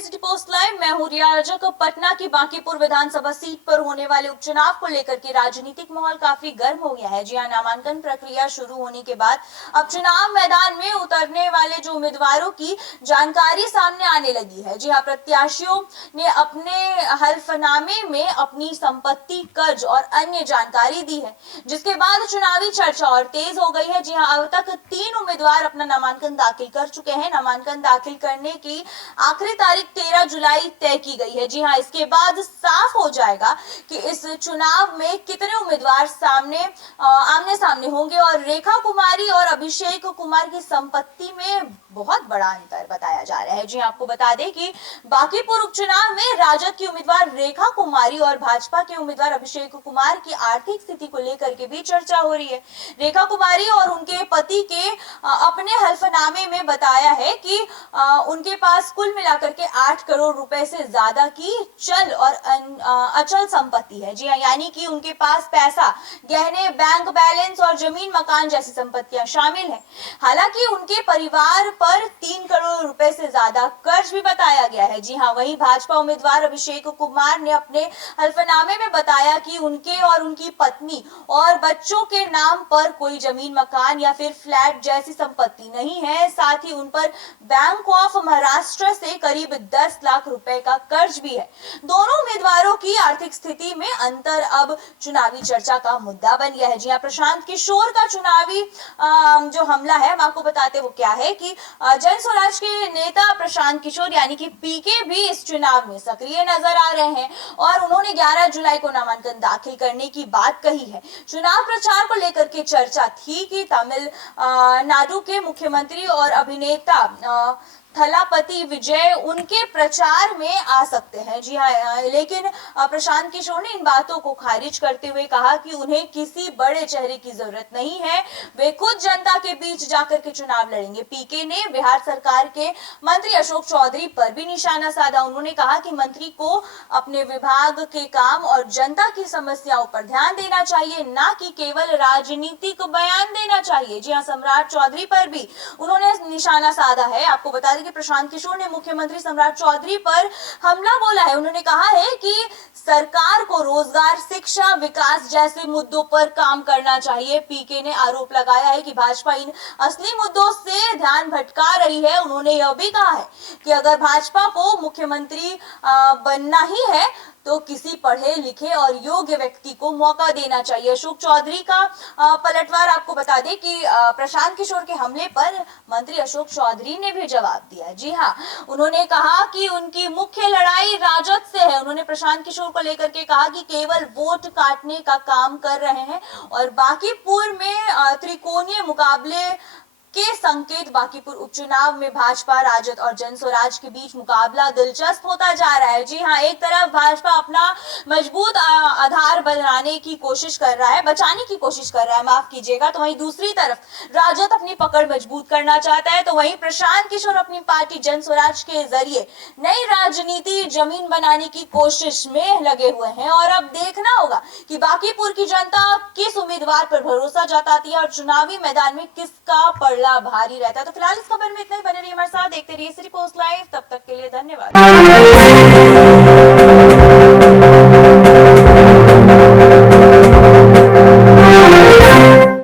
रहे city post live. मैं हूं रिया रजक। पटना की बांकीपुर विधानसभा सीट पर होने वाले उपचुनाव को लेकर के राजनीतिक माहौल काफी गर्म हो गया है। जी हां, नामांकन प्रक्रिया शुरू होने के बाद अब चुनाव मैदान में उतरने वाले जो उम्मीदवारों की जानकारी सामने आने लगी है। जी हां, प्रत्याशियों ने अपने हल्फनामे में अपनी संपत्ति, कर्ज और अन्य जानकारी दी है, जिसके बाद चुनावी चर्चा और तेज हो गई है। जी हां, अब तक 3 उम्मीदवार अपना नामांकन दाखिल कर चुके हैं। नामांकन दाखिल करने की आखिरी तारीख 13 जुलाई तय की गई है। जी हां, इसके बाद साफ हो जाएगा कि इस चुनाव में कितने उम्मीदवार आमने सामने होंगे और रेखा कुमारी और अभिषेक कुमार की संपत्ति में बहुत बड़ा अंतर बताया जा रहा है। जी आपको बता दें कि बांकीपुर उपचुनाव में राजद की उम्मीदवार रेखा कुमारी और भाजपा के उम्मीदवार अभिषेक कुमार की आर्थिक स्थिति को लेकर के भी चर्चा हो रही है। रेखा कुमारी और उनके पति के अपने हल्फनामे में बताया है कि उनके पास कुल मिलाकर के 8 करोड़ रुपए से ज्यादा की चल और अचल संपत्ति है। जी हाँ, यानी कि उनके पास पैसा, गहने, बैंक बैलेंस और जमीन मकान जैसी संपत्तियां शामिल हैं। हालांकि उनके परिवार पर 3 करोड़ रुपए से ज्यादा कर्ज भी बताया गया है। जी हाँ, वहीं भाजपा उम्मीदवार अभिषेक कुमार ने अपने हल्फनामे में बताया कि उनके और उनकी पत्नी और बच्चों के नाम पर कोई जमीन, मकान या फिर फ्लैट जैसी संपत्ति नहीं है। साथ ही उन पर बैंक ऑफ महाराष्ट्र से करीब 10 लाख रुपए का कर्ज भी है। दोनों उम्मीदवारों की आर्थिक स्थिति में अंतर अब चुनावी चर्चा का मुद्दा बन गया है। जी हाँ, प्रशांत किशोर का चुनावी जो हमला है, हम आपको बताते वो क्या है कि जन स्वराज के नेता प्रशांत किशोर यानी कि पीके भी इस चुनाव में सक्रिय नजर आ रहे हैं और उन्होंने 11 जुलाई को नामांकन दाखिल करने की बात कही है। चुनाव प्रचार को लेकर के चर्चा थी कि तमिलनाडु के मुख्यमंत्री और अभिनेता थलापति विजय उनके प्रचार में आ सकते हैं। जी हाँ, लेकिन प्रशांत किशोर ने इन बातों को खारिज करते हुए कहा कि उन्हें किसी बड़े चेहरे की जरूरत नहीं है, वे खुद जनता के बीच जाकर के चुनाव लड़ेंगे। पीके ने बिहार सरकार के मंत्री अशोक चौधरी पर भी निशाना साधा। उन्होंने कहा कि मंत्री को अपने विभाग के काम और जनता की समस्याओं पर ध्यान देना चाहिए, ना कि केवल राजनीतिक बयान देना चाहिए। जी हाँ, सम्राट चौधरी पर भी उन्होंने निशाना साधा है। आपको बता कि प्रशांत किशोर ने मुख्यमंत्री सम्राट चौधरी पर हमला बोला है। उन्होंने कहा है कि सरकार को रोजगार, शिक्षा, विकास जैसे मुद्दों पर काम करना चाहिए। पीके ने आरोप लगाया है कि भाजपा इन असली मुद्दों से ध्यान भटका रही है। उन्होंने यह भी कहा है कि अगर भाजपा को मुख्यमंत्री बनना ही है तो किसी पढ़े लिखे और योग्य व्यक्ति को मौका देना चाहिए। अशोक चौधरी का पलटवार आपको बता दें कि प्रशांत किशोर के हमले पर मंत्री अशोक चौधरी ने भी जवाब दिया। जी हाँ, उन्होंने कहा कि उनकी मुख्य लड़ाई राजद से है। उन्होंने प्रशांत किशोर को लेकर के कहा कि केवल वोट काटने का काम कर रहे हैं और बांकीपुर में त्रिकोणीय मुकाबले के संकेत। बांकीपुर उपचुनाव में भाजपा, राजद और जन स्वराज के बीच मुकाबला दिलचस्प होता जा रहा है। जी हाँ, एक तरफ भाजपा अपना मजबूत आधार बनाने की कोशिश कर रहा है, बचाने की कोशिश कर रहा है, माफ कीजिएगा, तो वहीं दूसरी तरफ राजद अपनी पकड़ मजबूत करना चाहता है। तो वहीं प्रशांत किशोर अपनी पार्टी जन स्वराज के जरिए नई राजनीति जमीन बनाने की कोशिश में लगे हुए हैं और अब देखना होगा कि बांकीपुर की जनता किस उम्मीदवार पर भरोसा जताती है और चुनावी मैदान में किसका भारी रहता है। तो फिलहाल इस खबर में इतना ही। बने रहिए हमारे साथ, देखते रहिए सिटी पोस्ट लाइव। तब तक के लिए धन्यवाद।